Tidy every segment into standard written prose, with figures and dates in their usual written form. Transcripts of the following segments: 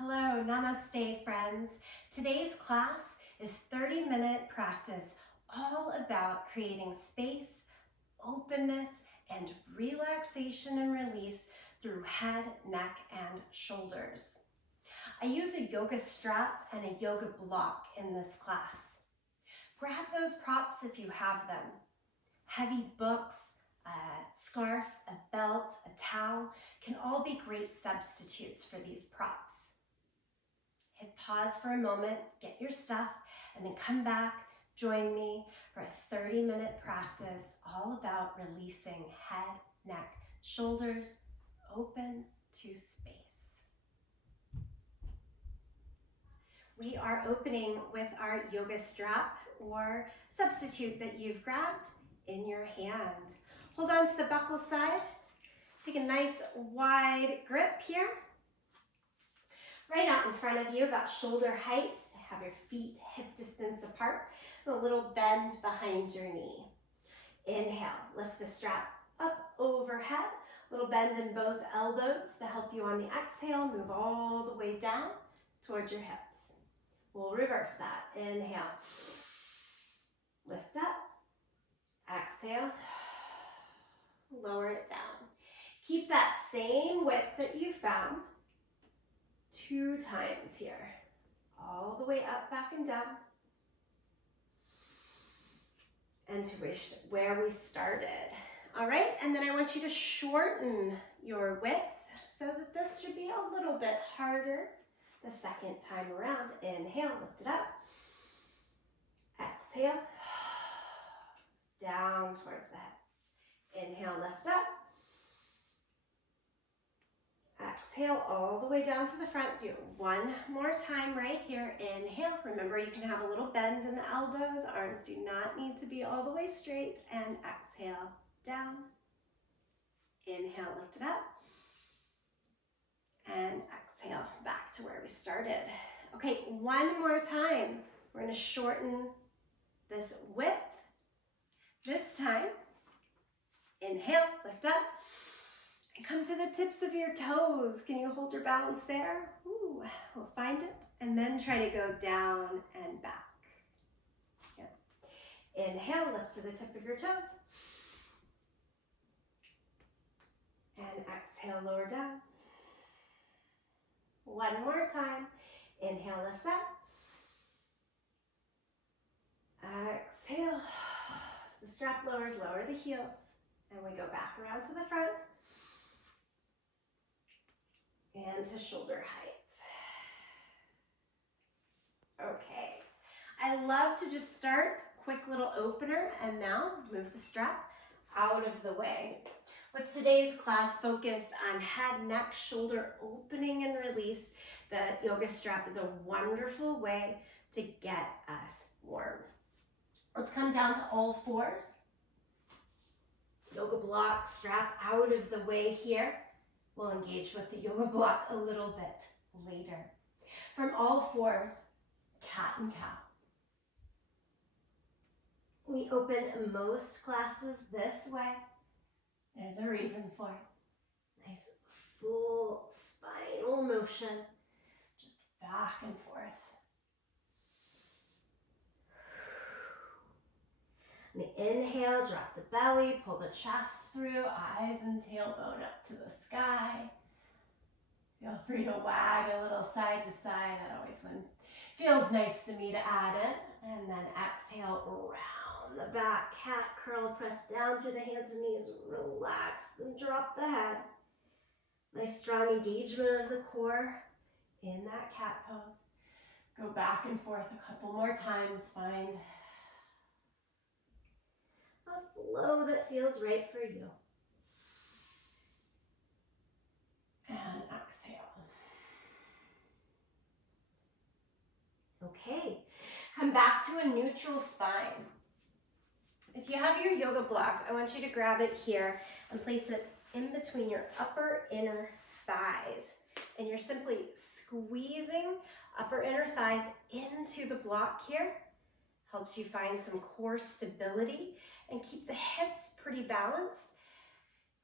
Hello, namaste friends. Today's class is 30-minute practice all about creating space, openness, and relaxation and release through head, neck, and shoulders. I use a yoga strap and a yoga block in this class. Grab those props if you have them. Heavy books, a scarf, a belt, a towel can all be great substitutes for these props. Hit pause for a moment, get your stuff, and then come back, join me for a 30-minute practice all about releasing head, neck, shoulders, open to space. We are opening with our yoga strap or substitute that you've grabbed in your hand. Hold on to the buckle side. Take a nice wide grip here. Right out in front of you, about shoulder height. Have your feet hip distance apart. And a little bend behind your knee. Inhale, lift the strap up overhead. Little bend in both elbows to help you on the exhale. Move all the way down towards your hips. We'll reverse that. Inhale, lift up. Exhale, lower it down. Keep that same width that you found. 2 times here. All the way up, back, and down. And to where we started. All right, and then I want you to shorten your width so that this should be a little bit harder the second time around. Inhale, lift it up. Exhale, down towards the hips. Inhale, lift up. Exhale all the way down to the front. Do it one more time right here. Inhale. Remember, you can have a little bend in the elbows. Arms do not need to be all the way straight. And exhale, down. Inhale, lift it up. And exhale, back to where we started. Okay, one more time. We're going to shorten this width. This time, inhale, lift up. And come to the tips of your toes. Can you hold your balance there? Ooh, we'll find it. And then try to go down and back. Yeah. Inhale, lift to the tip of your toes. And exhale, lower down. One more time. Inhale, lift up. Exhale. As the strap lowers, lower the heels. And we go back around to the front. And to shoulder height. Okay, I love to just start, quick little opener, and now move the strap out of the way. With today's class focused on head, neck, shoulder opening and release, the yoga strap is a wonderful way to get us warm. Let's come down to all fours. Yoga block, strap out of the way here. We'll engage with the yoga block a little bit later. From all fours, cat and cow. We open most classes this way. There's a reason for it. Nice full spinal motion, just back and forth. On the inhale, drop the belly, pull the chest through, eyes and tailbone up to the sky. Feel free to wag a little side to side. That always feels nice to me to add it. And then exhale, round the back, cat curl, press down through the hands and knees, relax, then drop the head. Nice strong engagement of the core in that cat pose. Go back and forth a couple more times, find a flow that feels right for you. And exhale. Okay, come back to a neutral spine. If you have your yoga block, I want you to grab it here and place it in between your upper inner thighs. And you're simply squeezing upper inner thighs into the block here. Helps you find some core stability and keep the hips pretty balanced.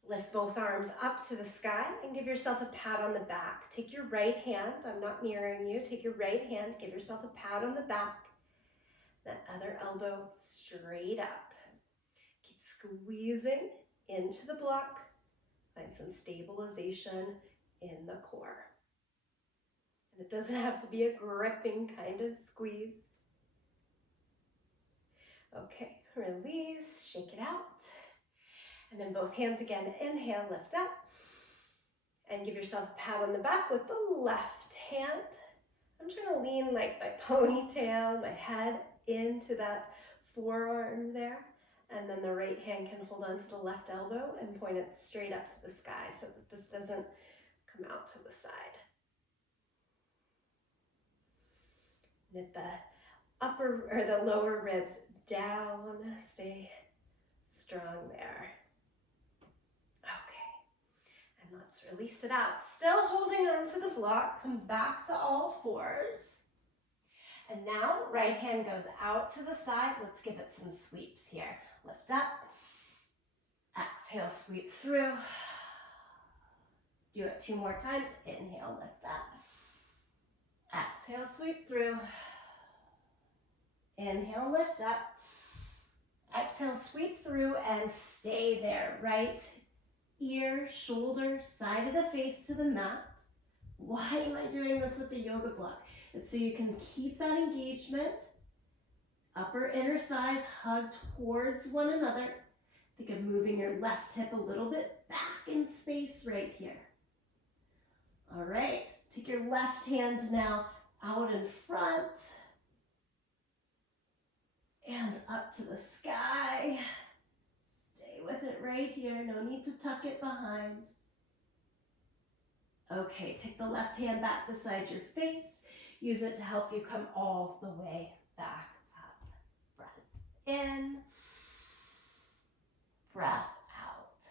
Lift both arms up to the sky and give yourself a pat on the back. Take your right hand, I'm not mirroring you, take your right hand, give yourself a pat on the back. That other elbow straight up. Keep squeezing into the block. Find some stabilization in the core. And it doesn't have to be a gripping kind of squeeze. Okay, release, shake it out. And then both hands again, inhale, lift up. And give yourself a pat on the back with the left hand. I'm trying to lean like my ponytail, my head into that forearm there. And then the right hand can hold on to the left elbow and point it straight up to the sky so that this doesn't come out to the side. Knit the upper or the lower ribs down, stay strong there. Okay, and let's release it out. Still holding on to the block, come back to all fours. And now right hand goes out to the side. Let's give it some sweeps here. Lift up, exhale, sweep through. Do it 2 more times. Inhale, lift up. Exhale, sweep through. Inhale, lift up. Exhale, sweep through and stay there. Right ear, shoulder, side of the face to the mat. Why am I doing this with the yoga block? It's so you can keep that engagement. Upper inner thighs hug towards one another. Think of moving your left hip a little bit back in space right here. All right, take your left hand now out in front and up to the sky. Stay with it right here. No need to tuck it behind. Okay, take the left hand back beside your face. Use it to help you come all the way back up. Breath in, breath out.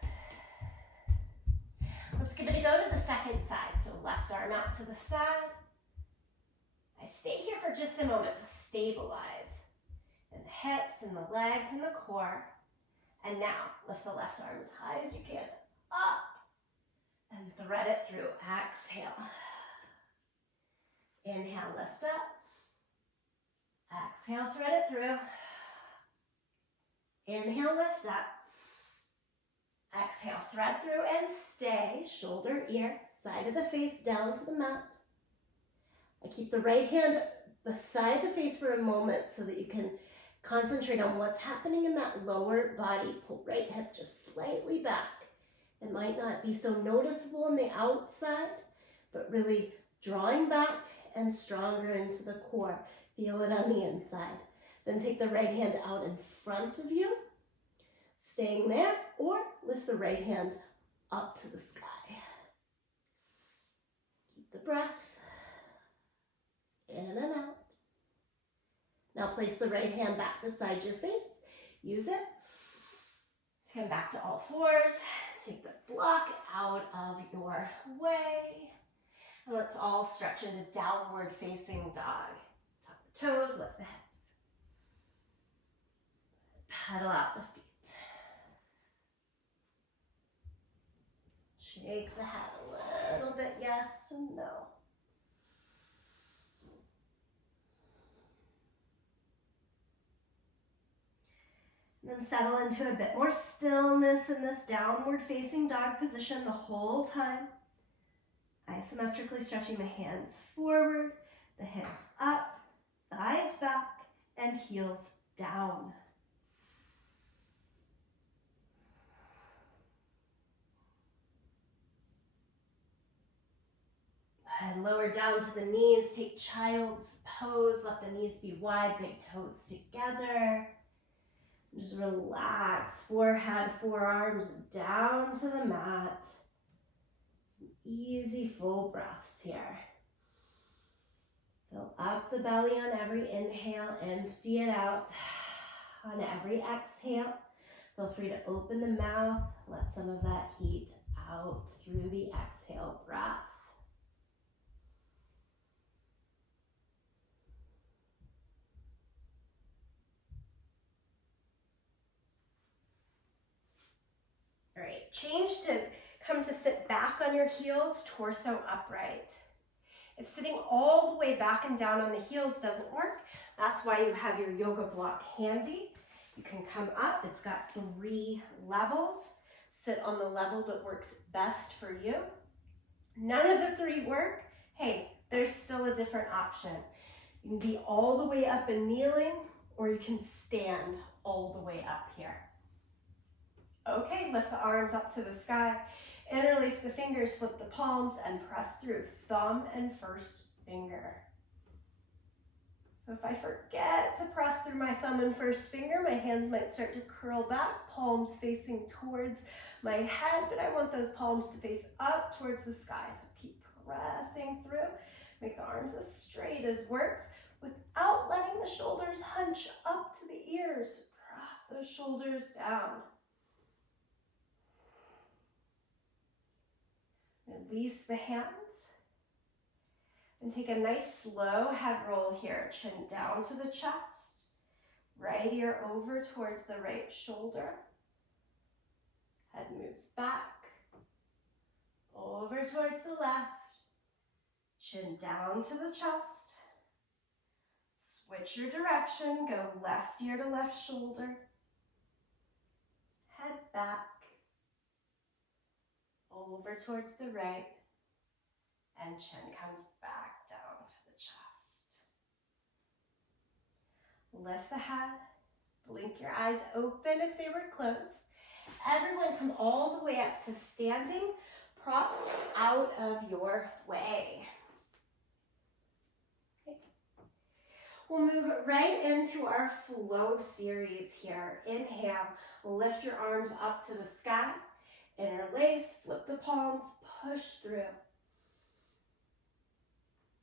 Let's give it a go to the second side. So left arm out to the side. I stay here for just a moment to stabilize in the hips and the legs and the core. And now lift the left arm as high as you can up and thread it through. Exhale. Inhale, lift up. Exhale, thread it through. Inhale, lift up. Exhale, thread through and stay. Shoulder, ear, side of the face down to the mat. I keep the right hand beside the face for a moment so that you can concentrate on what's happening in that lower body. Pull right hip just slightly back. It might not be so noticeable on the outside, but really drawing back and stronger into the core. Feel it on the inside. Then take the right hand out in front of you, staying there, or lift the right hand up to the sky. Keep the breath in and out. Now place the right hand back beside your face. Use it to come back to all fours. Take the block out of your way. And let's all stretch into downward facing dog. Tuck the toes, lift the hips. Pedal out the feet. Shake the head a little bit, yes and no. And then settle into a bit more stillness in this downward facing dog position the whole time. Isometrically stretching the hands forward, the hands up, thighs back, and heels down. And lower down to the knees, take child's pose, let the knees be wide, big toes together. Just relax, forehead, forearms down to the mat. Some easy full breaths here. Fill up the belly on every inhale, empty it out on every exhale. Feel free to open the mouth, let some of that heat out through the exhale breath. All right, Change to come to sit back on your heels, torso upright. If sitting all the way back and down on the heels doesn't work, that's why you have your yoga block handy. You can come up, it's got 3 levels. Sit on the level that works best for you. None of the 3 work, hey, there's still a different option. You can be all the way up and kneeling, or you can stand all the way up here. Okay, lift the arms up to the sky. Interlace the fingers, flip the palms, and press through thumb and first finger. So if I forget to press through my thumb and first finger, my hands might start to curl back, palms facing towards my head, but I want those palms to face up towards the sky. So keep pressing through. Make the arms as straight as works without letting the shoulders hunch up to the ears. Drop those shoulders down. Release the hands. And take a nice slow head roll here. Chin down to the chest. Right ear over towards the right shoulder. Head moves back. Over towards the left. Chin down to the chest. Switch your direction. Go left ear to left shoulder. Head back. Over towards the right. And chin comes back down to the chest. Lift the head. Blink your eyes open if they were closed. Everyone come all the way up to standing. Props out of your way. Okay. We'll move right into our flow series here. Inhale, lift your arms up to the sky. Interlace, flip the palms, push through.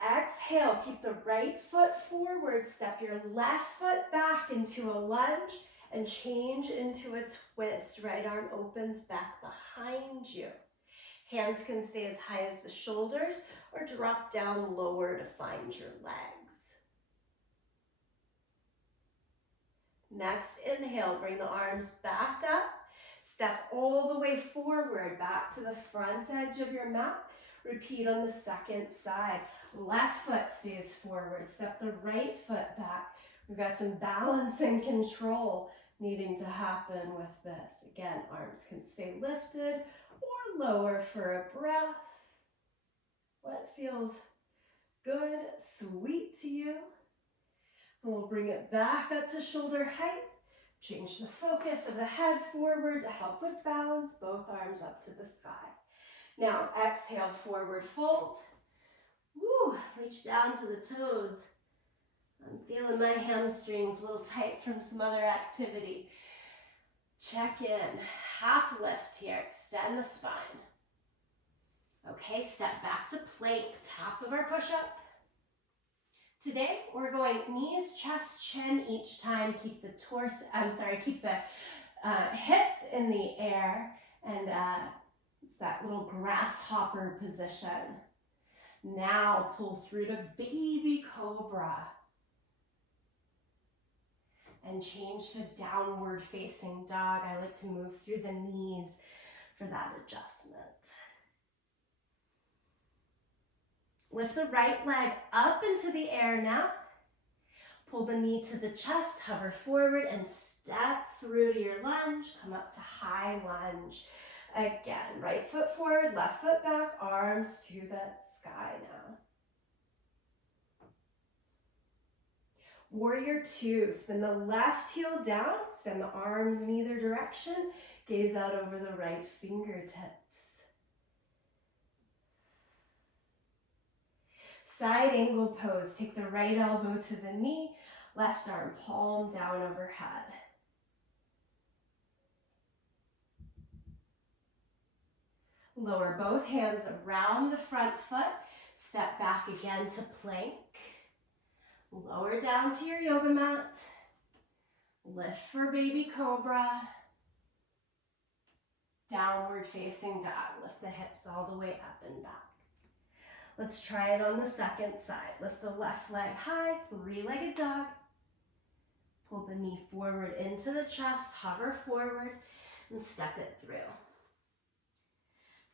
Exhale, keep the right foot forward, step your left foot back into a lunge and change into a twist. Right arm opens back behind you. Hands can stay as high as the shoulders or drop down lower to find your legs. Next, inhale, bring the arms back up. Step all the way forward, back to the front edge of your mat. Repeat on the second side. Left foot stays forward. Step the right foot back. We've got some balance and control needing to happen with this. Again, arms can stay lifted or lower for a breath. What feels good, sweet to you? And we'll bring it back up to shoulder height. Change the focus of the head forward to help with balance. Both arms up to the sky. Now, exhale, forward fold. Woo, reach down to the toes. I'm feeling my hamstrings a little tight from some other activity. Check in, half lift here, extend the spine. Okay, step back to plank, top of our push-up. Today, we're going knees, chest, chin each time. Keep the hips in the air, and it's that little grasshopper position. Now pull through to baby cobra. And change to downward facing dog. I like to move through the knees for that adjustment. Lift the right leg up into the air now. Pull the knee to the chest, hover forward and step through to your lunge. Come up to high lunge. Again, right foot forward, left foot back, arms to the sky now. Warrior two, spin the left heel down, extend the arms in either direction, gaze out over the right fingertips. Side angle pose, take the right elbow to the knee, left arm palm down overhead. Lower both hands around the front foot, step back again to plank. Lower down to your yoga mat. Lift for baby cobra. Downward facing dog. Lift the hips all the way up and back. Let's try it on the second side. Lift the left leg high, three-legged dog. Pull the knee forward into the chest, hover forward, and step it through.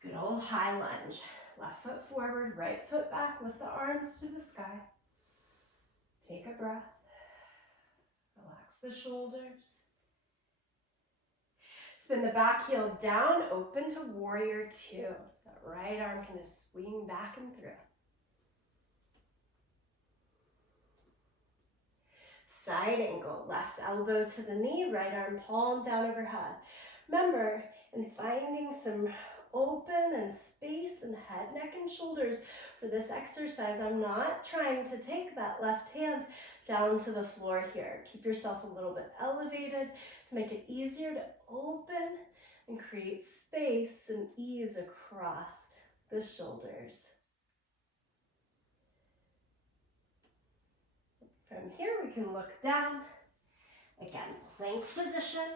Good old high lunge. Left foot forward, right foot back, lift the arms to the sky. Take a breath. Relax the shoulders. Spin the back heel down, open to warrior two. So that right arm can just swing back and through. Side angle, left elbow to the knee, right arm palm down overhead. Remember, in finding some open and space in head, neck, and shoulders for this exercise, I'm not trying to take that left hand down to the floor here. Keep yourself a little bit elevated to make it easier to open and create space and ease across the shoulders. From here, we can look down. Again, plank position.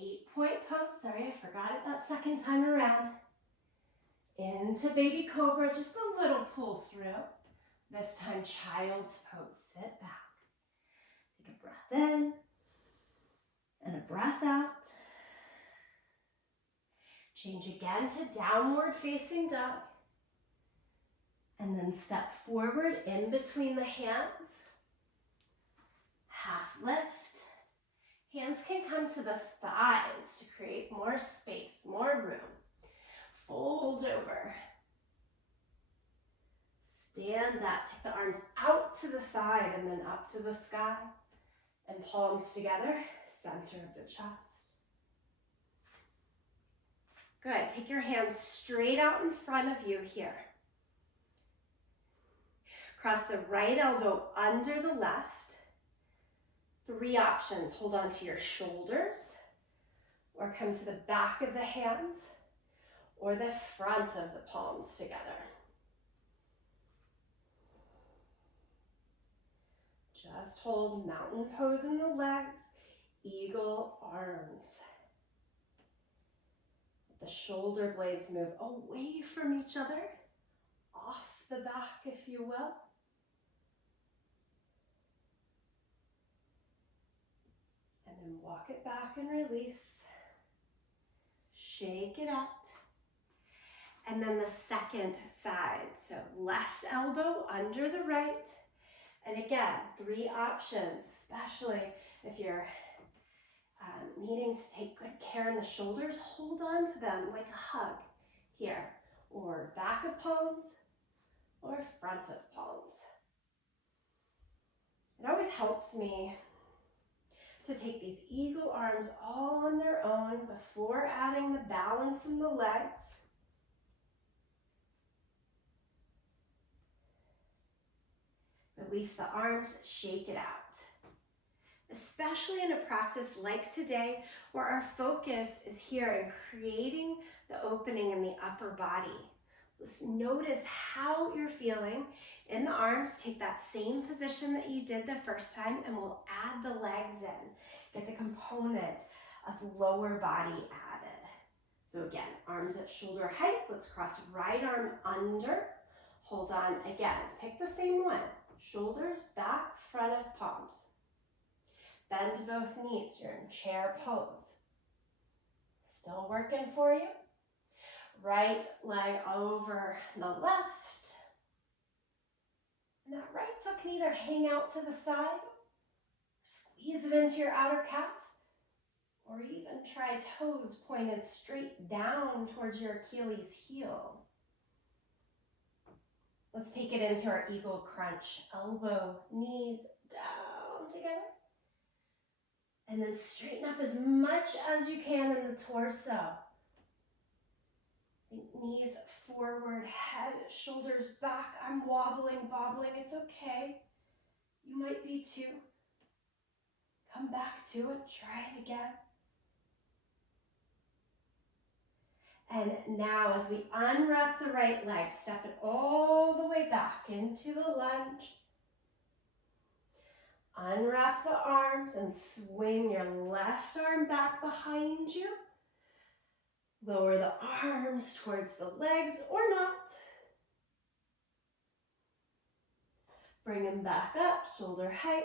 8-point pose. Sorry, I forgot it that second time around. Into baby cobra, just a little pull through. This time, child's pose. Sit back. Take a breath in and a breath out. Change again to downward facing dog. And then step forward in between the hands. Half lift. Hands can come to the thighs to create more space, more room. Fold over. Stand up. Take the arms out to the side and then up to the sky. And palms together, center of the chest. Good. Take your hands straight out in front of you here. Cross the right elbow under the left. 3 options. Hold on to your shoulders, or come to the back of the hands, or the front of the palms together. Just hold mountain pose in the legs, eagle arms. The shoulder blades move away from each other, off the back, if you will. And then walk it back and release. Shake it out. And then the second side. So left elbow under the right. And again, 3 options, especially if you're needing to take good care in the shoulders. Hold on to them like a hug here. Or back of palms, or front of palms. It always helps me to take these eagle arms all on their own before adding the balance in the legs. Release the arms, shake it out. Especially in a practice like today, where our focus is here in creating the opening in the upper body. Let's notice how you're feeling in the arms. Take that same position that you did the first time, and we'll add the legs in. Get the component of lower body added. So again, arms at shoulder height. Let's cross right arm under. Hold on again. Pick the same one. Shoulders back, front of palms. Bend both knees. You're in chair pose. Still working for you. Right leg over the left. And that right foot can either hang out to the side, squeeze it into your outer calf, or even try toes pointed straight down towards your Achilles heel. Let's take it into our eagle crunch. Elbow, knees down together. And then straighten up as much as you can in the torso. Knees forward, head, shoulders back. I'm wobbling, bobbling. It's okay. You might be too. Come back to it. Try it again. And now as we unwrap the right leg, step it all the way back into the lunge. Unwrap the arms and swing your left arm back behind you. Lower the arms towards the legs or not. Bring them back up, shoulder height.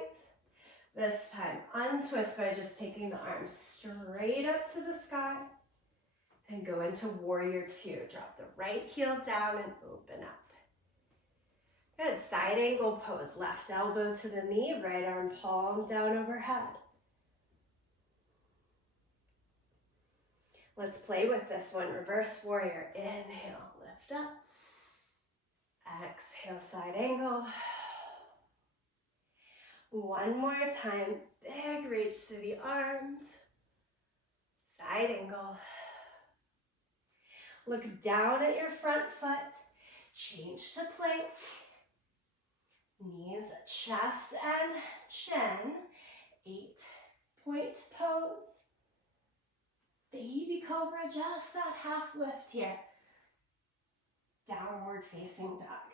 This time, untwist by just taking the arms straight up to the sky And go into warrior two. Drop the right heel down and open up. Good, side angle pose. Left elbow to the knee, right arm palm down overhead. Let's play with this one. Reverse warrior. Inhale, lift up. Exhale, side angle. One more time. Big reach through the arms. Side angle. Look down at your front foot. Change to plank. Knees, chest, and chin. 8-point pose. Baby cobra, just that half lift here. Downward facing dog.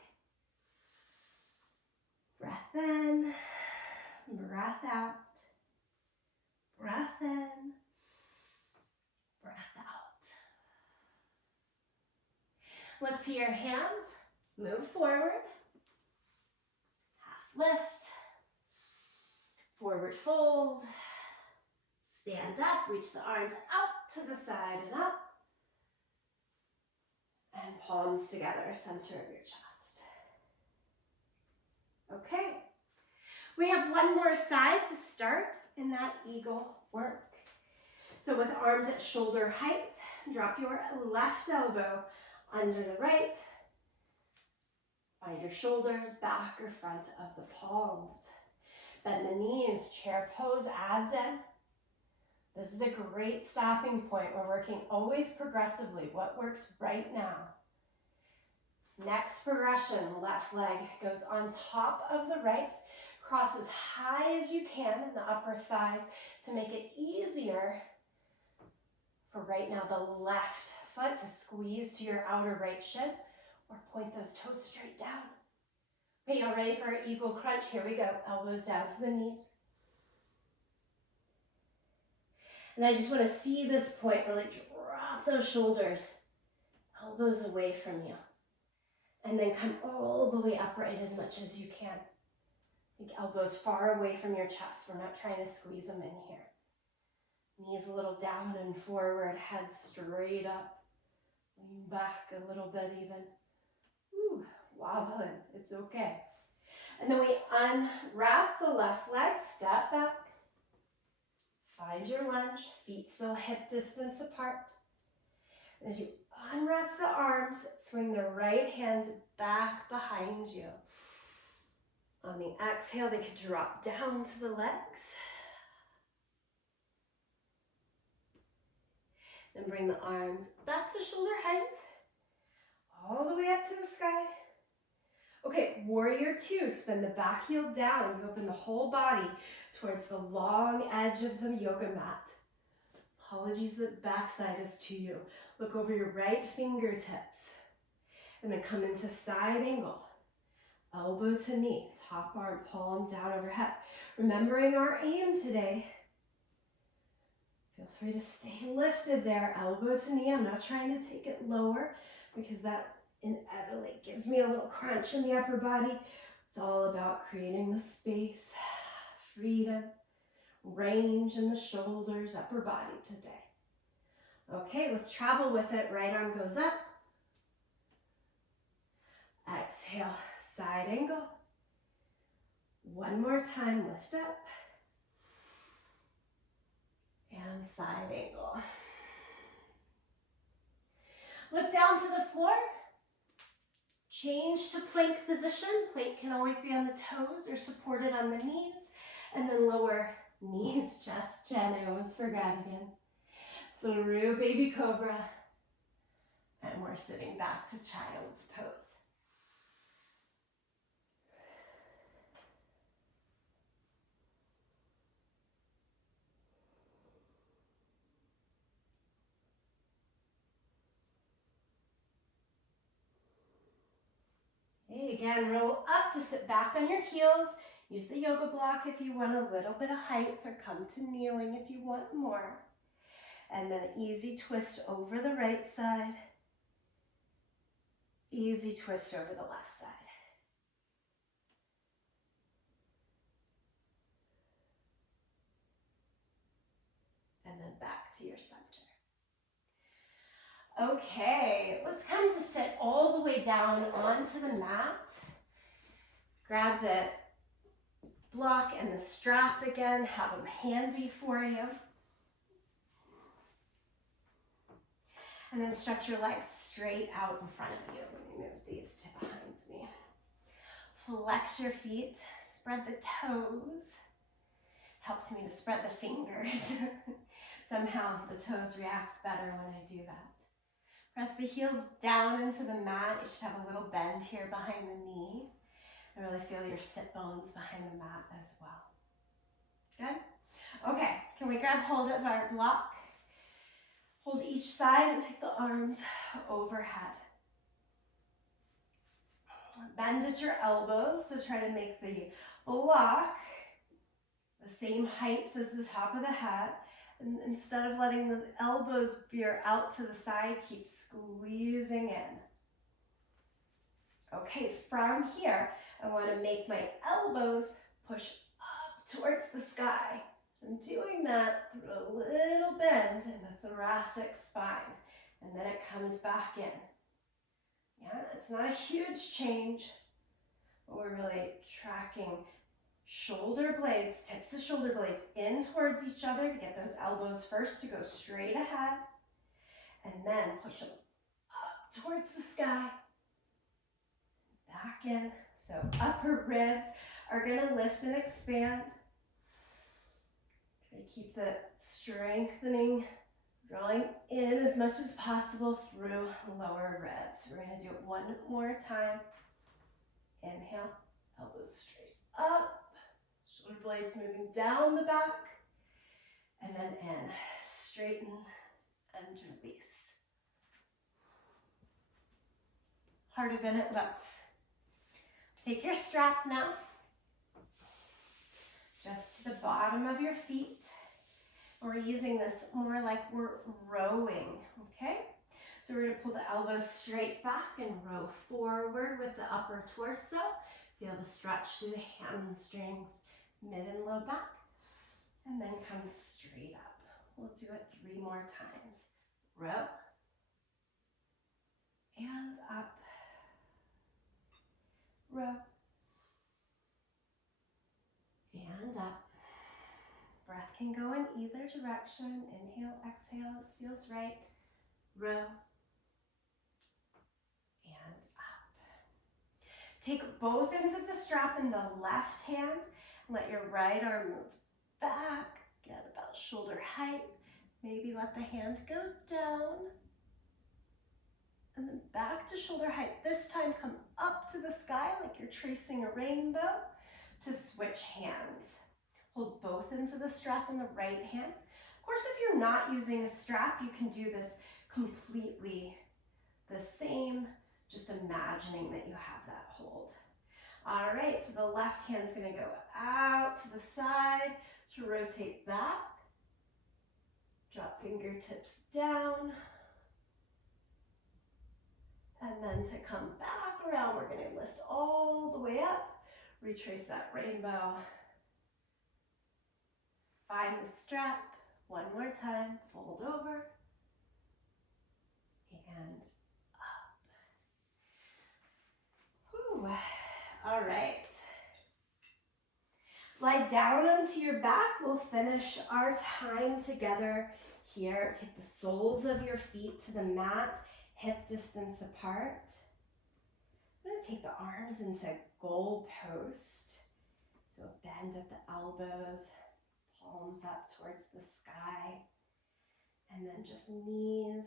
Breath in, breath out. Breath in, breath out. Look to your hands, move forward. Half lift, forward fold. Stand up, reach the arms out to the side and up. And palms together, center of your chest. Okay, we have one more side to start in that eagle work. So with arms at shoulder height, drop your left elbow under the right. Find your shoulders, back or front of the palms. Bend the knees, chair pose adds in. This is a great stopping point. We're working always progressively. What works right now? Next progression, left leg goes on top of the right. Cross as high as you can in the upper thighs to make it easier for right now the left foot to squeeze to your outer right shin or point those toes straight down. Okay, y'all ready for our eagle crunch? Here we go. Elbows down to the knees. And I just want to see this point, really drop those shoulders, elbows away from you. And then come all the way upright as much as you can. Think elbows far away from your chest. We're not trying to squeeze them in here. Knees a little down and forward, head straight up. Lean back a little bit even. Ooh, wobbling, it's okay. And then we unwrap the left leg, step back. Find your lunge, feet still hip distance apart. As you unwrap the arms, swing the right hand back behind you. On the exhale, they could drop down to the legs. Then bring the arms back to shoulder height, all the way up to the sky. Okay, warrior two, spin the back heel down. You open the whole body towards the long edge of the yoga mat. Apologies that backside is to you. Look over your right fingertips. And then come into side angle. Elbow to knee, top arm, palm down overhead. Remembering our aim today. Feel free to stay lifted there, elbow to knee. I'm not trying to take it lower because that inevitably gives me a little crunch in the upper body. It's all about creating the space, freedom, range in the shoulders, upper body today. Okay, let's travel with it. Right arm goes up. Exhale, side angle. One more time, lift up. And side angle. Look down to the floor. Change to plank position. Plank can always be on the toes or supported on the knees. And then lower knees, chest, chin. I almost forgot again. Through baby cobra. And we're sitting back to child's pose. Okay, again, roll up to sit back on your heels. Use the yoga block if you want a little bit of height, or come to kneeling if you want more. And then easy twist over the right side. Easy twist over the left side. And then back to your center. Okay, let's come to sit all the way down onto the mat. Grab the block and the strap again, have them handy for you. And then stretch your legs straight out in front of you. Let me move these to behind me. Flex your feet, spread the toes. Helps me to spread the fingers. Somehow the toes react better when I do that. Press the heels down into the mat. You should have a little bend here behind the knee. And really feel your sit bones behind the mat as well. Good? Okay, can we grab hold of our block? Hold each side and take the arms overhead. Bend at your elbows, so try to make the block the same height as the top of the head. And instead of letting the elbows veer out to the side, keep squeezing in. Okay, from here, I want to make my elbows push up towards the sky. I'm doing that through a little bend in the thoracic spine, and then it comes back in. Yeah, it's not a huge change, but we're really tracking shoulder blades, tips of shoulder blades in towards each other to get those elbows first to go straight ahead, and then push them up towards the sky, back in. So upper ribs are gonna lift and expand. Try to keep the strengthening, drawing in as much as possible through lower ribs. We're gonna do it one more time. Inhale, elbows straight up, shoulder blades moving down the back, and then in, straighten and release. Harder than it looks. Take your strap now, just to the bottom of your feet. We're using this more like we're rowing, okay? So we're gonna pull the elbows straight back and row forward with the upper torso. Feel the stretch through the hamstrings, mid and low back, and then come straight up. We'll do it 3 more times. Row, and up, row, and up. Breath can go in either direction. Inhale, exhale, this feels right. Row, and up. Take both ends of the strap in the left hand. Let your right arm move back. Get about shoulder height. Maybe let the hand go down. And then back to shoulder height. This time come up to the sky like you're tracing a rainbow to switch hands. Hold both ends of the strap in the right hand. Of course, if you're not using a strap, you can do this completely the same, just imagining that you have that hold. All right, so the left hand's gonna go out to the side to rotate back. Drop fingertips down. And then to come back around, we're gonna lift all the way up. Retrace that rainbow. Find the strap. One more time, fold over. And up. Whew. All right. Lie down onto your back. We'll finish our time together here. Take the soles of your feet to the mat, hip distance apart. I'm going to take the arms into goal post. So bend at the elbows, palms up towards the sky. And then just knees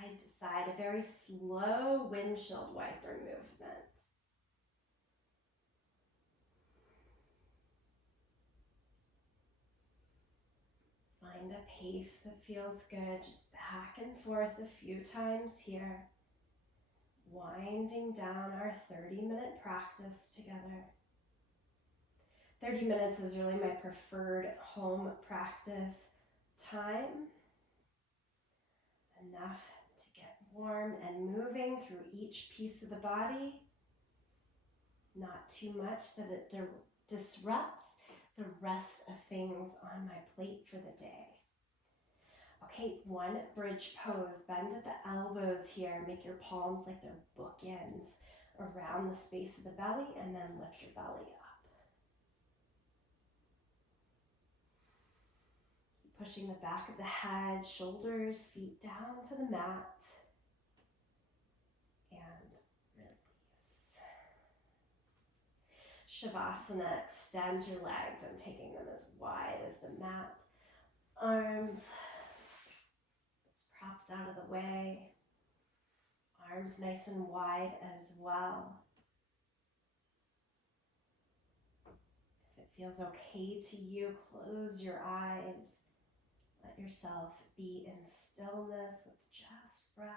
side to side, a very slow windshield wiper movement. Find a pace that feels good, just back and forth a few times here. Winding down our 30-minute practice together. 30 minutes is really my preferred home practice time. Enough to get warm and moving through each piece of the body. Not too much that it disrupts the rest of things on my plate for the day. Okay, one bridge pose. Bend at the elbows here. Make your palms like they're bookends around the space of the belly, and then lift your belly up. Keep pushing the back of the head, shoulders, feet down to the mat. And release. Shavasana, extend your legs. I'm taking them as wide as the mat. Arms, props out of the way. Arms nice and wide as well. If it feels okay to you, close your eyes. Let yourself be in stillness with just breath.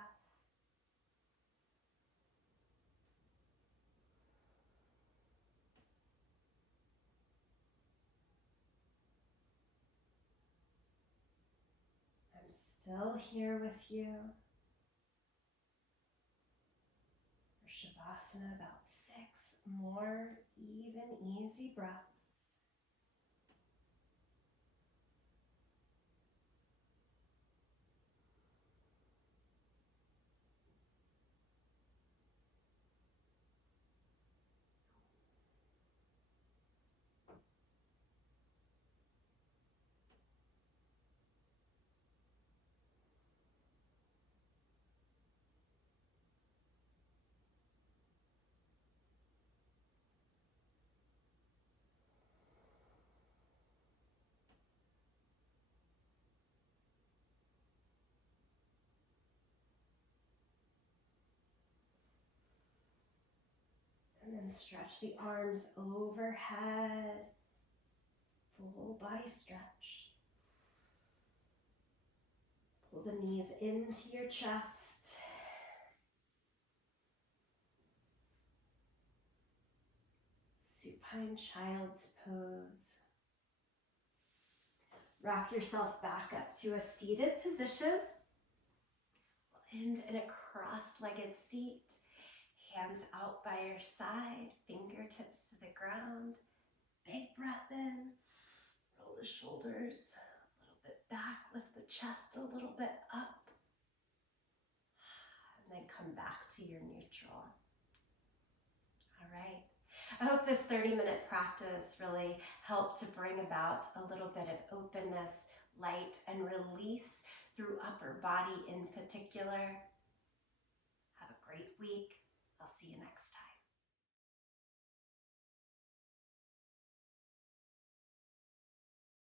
I'm still here with you. For Shavasana, about 6 more even, easy breaths. And then stretch the arms overhead. Full body stretch. Pull the knees into your chest. Supine child's pose. Rock yourself back up to a seated position. End in a cross-legged seat. Hands out by your side, fingertips to the ground. Big breath in. Roll the shoulders a little bit back, lift the chest a little bit up. And then come back to your neutral. All right. I hope this 30-minute practice really helped to bring about a little bit of openness, light, and release through upper body in particular. Have a great week. I'll see you next time.